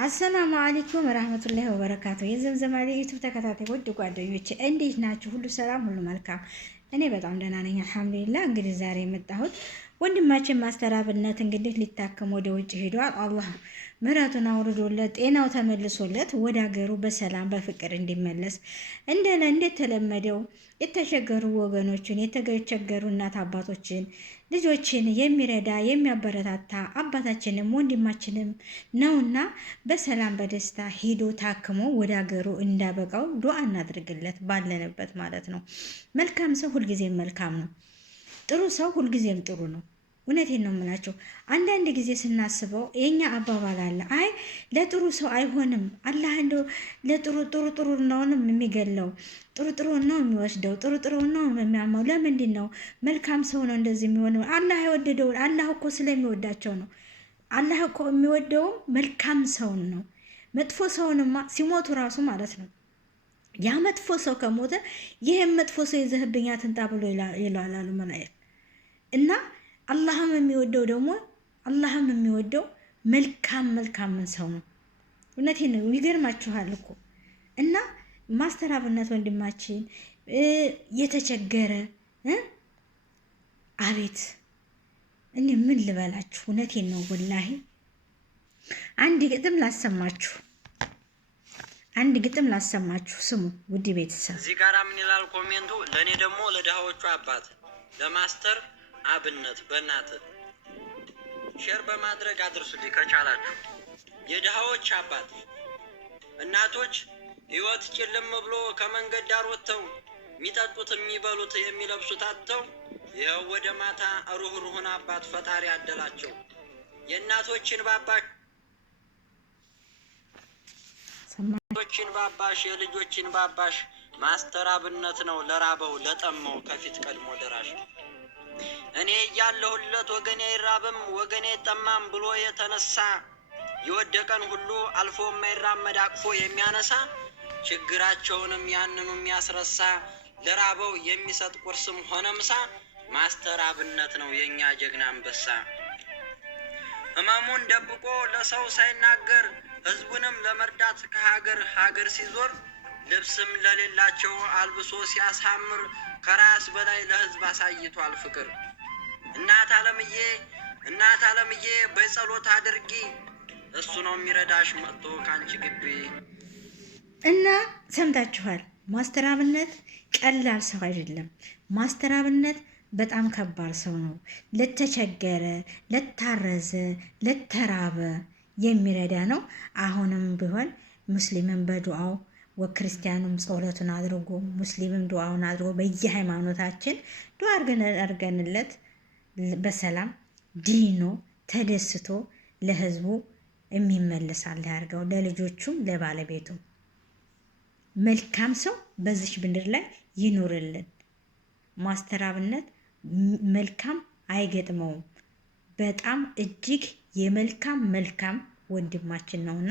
አሰላሙ አለይኩም ወራህመቱላሂ ወበረካቱ። የዘምዘም ዩቲዩብ ተከታታይ ውድ ጓደኞቼ እንዴት ናችሁ? ሁሉ ሰላም፣ ሁሉ መልካም። እኔ በጣም ደህና ነኝ አልሐምዱሊላህ። እንግዲህ ዛሬ የመጣሁት ወንድማችን ማስተር አብነት እንግዲህ ሊታከም ወደ ውጭ ሄዷል። አላህ ምሕረቱን አውርዶለት ጤናው ተመልሶለት ወደ ሀገሩ በሰላም በፍቅር እንዲመለስ እንደተለመደው የተቸገሩ ወገኖችን የተቸገሩ እናት አባቶችን ልጆችን የሚረዳ የሚያበረታታ አባታችንም ወንድማችንም ነውና በሰላም በደስታ ሄዶ ታክሞ ወደ ሀገሩ እንዳበቃው ዱዓ እናድርግለት ባለንበት ማለት ነው። መልካም ሰው ሁልጊዜም መልካም ነው። ጥሩ ሰው ሁልጊዜም ጥሩ ነው። እውነቴን ነው የምላቸው። አንዳንድ ጊዜ ስናስበው የኛ አባባል አለ፣ አይ ለጥሩ ሰው አይሆንም፣ አላህ እንደው ለጥሩ ጥሩ ነውንም የሚገለው ጥሩ ነው የሚወስደው ጥሩ ነው የሚያማው። ለምንድን ነው መልካም ሰው ነው እንደዚህ የሚሆነው? አላህ የወደደው አላህ እኮ ስለሚወዳቸው ነው። አላህ እኮ የሚወደውም መልካም ሰውን ነው። መጥፎ ሰውንማ ሲሞቱ ራሱ ማለት ነው ያ መጥፎ ሰው ከሞተ ይህም መጥፎ ሰው ይዘህብኛ ትንጣ ብሎ ይላሉ መላእክት። እና አላህም የሚወደው መልካምን ሰው ነው። እውነቴን ነው። ይገርማችኋል እኮ እና ማስተር አብነት ወንድማችን የተቸገረ አቤት እኔ ምን ልበላችሁ? እውነቴን ነው ወላሂ። አንድ ግጥም ላሰማችሁ ስሙ ውድ ቤተሰብ። እዚህ ጋር ምን ይላል ኮሜንቱ? ለእኔ ደግሞ ለድሃዎቹ አባት ለማስተር አብነት በእናት ሼር በማድረግ አድርሱልኝ ከቻላችሁ። የድሃዎች አባት እናቶች ህይወት ጭልም ብሎ ከመንገድ ዳር ወጥተው የሚጠጡት የሚበሉት የሚለብሱት አጥተው ይኸው ወደ ማታ ሩህሩህን አባት ፈጣሪ አደላቸው። የእናቶችን ባባሽ የልጆችን ባባሽ ማስተር አብነት ነው ለራበው ለጠመው ከፊት ቀድሞ ደራሽ። እኔ እያለሁለት ወገኔ አይራብም ወገኔ አይጠማም ብሎ የተነሳ የወደቀን ሁሉ አልፎ የማይራመድ አቅፎ የሚያነሳ ችግራቸውንም ያንኑ የሚያስረሳ ለራበው የሚሰጥ ቁርስም ሆነ ምሳ ማስተር አብነት ነው የኛ ጀግና አንበሳ። ህመሙን ደብቆ ለሰው ሳይናገር ህዝቡንም ለመርዳት ከሀገር ሲዞር ልብስም ለሌላቸው አልብሶ ሲያሳምር ከራስ በላይ ለህዝብ አሳይቷል ፍቅር። እናት አለምዬ በጸሎት አድርጊ እሱ ነው የሚረዳሽ መጥቶ ካንቺ ግቢ። እና ሰምታችኋል። ማስተር አብነት ቀላል ሰው አይደለም። ማስተር አብነት በጣም ከባድ ሰው ነው። ለተቸገረ፣ ለታረዘ፣ ለተራበ የሚረዳ ነው። አሁንም ቢሆን ሙስሊምን በዱዓው ወክርስቲያኑም ጸሎቱን አድርጎ ሙስሊምም ዱዓውን አድርጎ በየሃይማኖታችን ዱዓ አድርገንለት በሰላም ዲኖ ተደስቶ ለህዝቡ የሚመለሳል ያርገው፣ ለልጆቹም ለባለቤቱም። መልካም ሰው በዚች ምድር ላይ ይኑርልን። ማስተር አብነት መልካም አይገጥመውም። በጣም እጅግ መልካም ወንድማችን ነውና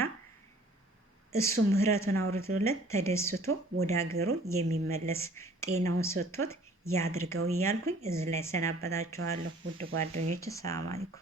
እሱ ምህረቱን አውርዶለት ተደስቶ ወደ ሀገሩ የሚመለስ ጤናውን ሰጥቶት ያድርገው እያልኩኝ እዚህ ላይ ሰናበታችኋለሁ ውድ ጓደኞች። ሰላም አለይኩም።